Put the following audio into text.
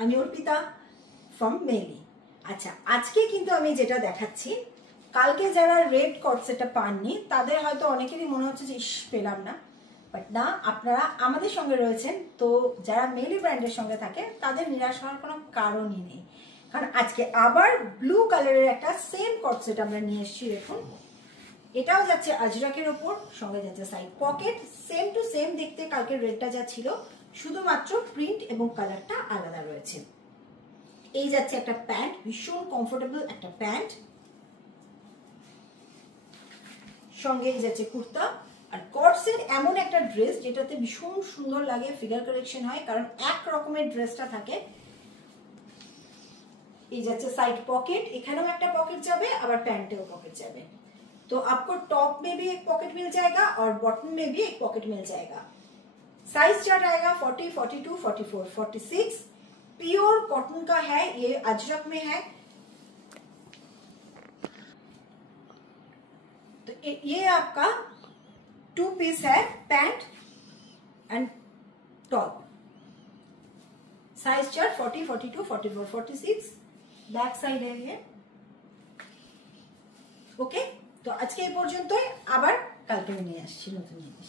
আমি অর্পিতা ফ্রম মেলি। আচ্ছা, আজকে কিন্তু আমি যেটা দেখাচ্ছি, কালকে যারা রেড কর্ডসেটটা পাননি তাদের হয়তো অনেকেরই মনে হচ্ছে যে ইস পেলাম না, বাট না, আপনারা আমাদের সঙ্গে রয়েছেন, তো যারা মেলি ব্র্যান্ডের সঙ্গে থাকে তাদের নিরাশ হওয়ার কোনো কারণই নেই। কারণ আজকে আবার ব্লু কালারের একটা সেম কর্ডসেট আমরা নিয়ে এসেছি। দেখুন, এটাও যাচ্ছে আজরাকের ওপর, সঙ্গে যাচ্ছে side pocket, same to same দেখতে কালকে রেডটা যা ছিল, শুধুমাত্র প্রিন্ট এবং কালারটা আলাদা রয়েছে। এই যাচ্ছে একটা প্যান্ট, ভীষণ কমফোর্টেবল একটা প্যান্ট, সঙ্গে এই যাচ্ছে কুর্তা। আর কর্ডসেট এমন একটা ড্রেস যেটাতে ভীষণ সুন্দর লাগে, ফিগার কারেকশন হয়, কারণ এক রকমের ড্রেসটা থাকে। এই যাচ্ছে সাইড পকেট, এখানেও একটা পকেट যাবে, আবার पैंटेও पॉकेट जाবে। तो आपको टॉप में भी एक पॉकेट मिल जाएगा और बॉटम में भी एक पॉकेट मिल जाएगा। साइज चार्ट आएगा 40, 42, 44, 46। प्योर कॉटन का है, ये अजरक में है। तो ये आपका 2 पीस है, pant and top. Size chart 40, 42, 44, 46। Back side है ये। ओके, तो आज के এই পর্যন্তই, আবার কালকে নিয়ে আসছি নতুন জিনিস।